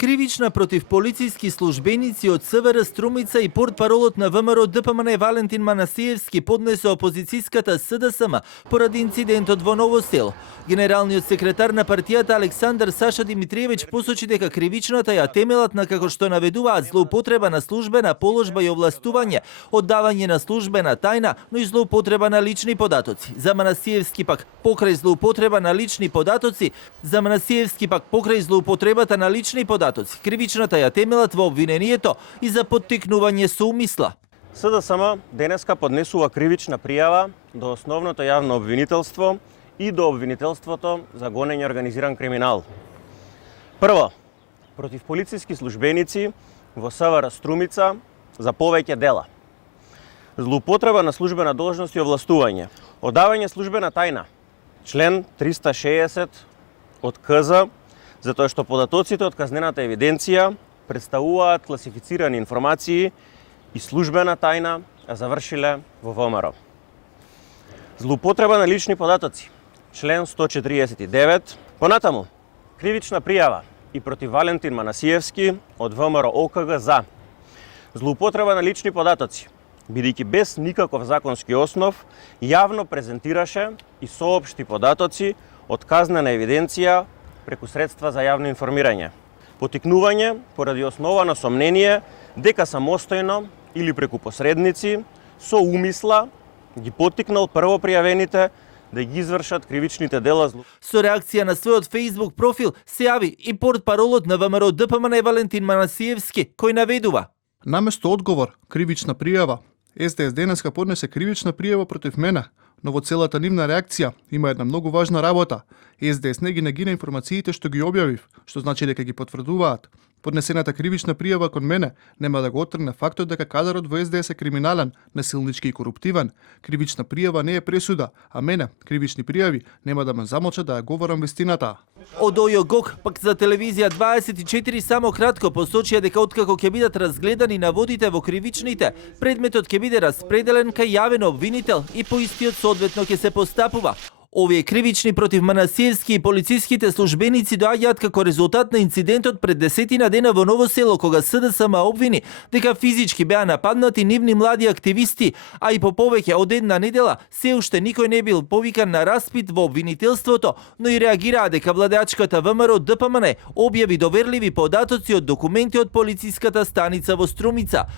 Кривична против полициски службеници од СВР Струмица и портпаролот на ВМРО ДПМН Валентин Манасиевски поднесе опозицијската СДСМ поради инцидентот во Ново село. Генералниот секретар на партијата Александар Саша Димитриевич посочи дека кривичната ја темелат на како што наведуваат злоупотреба на службена положба и овластување, оддавање на службена тајна, но и злоупотреба на лични податоци. За Манасиевски пак покрај злоупотреба на лични податоци, кривичната ја темелат во обвинението и за поттикнување со умисла. СДСМ денеска поднесува кривична пријава до основното јавно обвинителство и до обвинителството за гонење организиран криминал. Прво, против полициски службеници во СВР Струмица за повеќе дела. Злоупотреба на службена должност и овластување, оддавање службена тајна, член 360 од КЗ, затоа што податоците од казнената евиденција представуваат класифицирани информации и службена тајна, а завршиле во ВМРО. Злоупотреба на лични податоци, член 149. Понатаму, кривична пријава и против Валентин Манасиевски од ВМРО ОКГ за злоупотреба на лични податоци, бидејќи без никаков законски основ јавно презентираше и соопшти податоци од казнена евиденција преку средства за јавно информирање. Поттикнување поради основано сомнение дека самостојно или преку посредници со умисла ги поттикнал првопријавените да ги извршат кривичните дела. Со реакција на својот Facebook профил се јави и портпаролот на ВМРО ДПМН Валентин Манасиевски, кој наведува: наместо одговор, кривична пријава, СДС денеска поднесе кривична пријава против мене, но во целата нивна реакција има една многу важна работа. СДС не ги негира информациите што ги објавив, што значи дека ги потврдуваат. Поднесената кривична пријава кон мене нема да го оттргне фактот дека кадрот во СДС е криминален, насилнички и коруптивен. Кривична пријава не е пресуда, а мене, кривични пријави, нема да ме замолчат да ја говорам вистината. Од Ојо Гог, пак за телевизија 24 само кратко посочија дека откако ќе бидат разгледани наводите во кривичните, предметот ќе биде распределен кај јавен обвинител и по истиот соодветно ќе се постапува. Овие кривични против Манасиевски и полициските службеници доаѓаат како резултат на инцидентот пред 10 дена во Ново село, кога СДСМ обвини дека физички беа нападнати нивни млади активисти, а и по повеќе од една недела се уште никој не бил повикан на распит во обвинителството, но и реагираа дека владеачката ВМРО ДПМН објави доверливи податоци од документи од полициската станица во Струмица.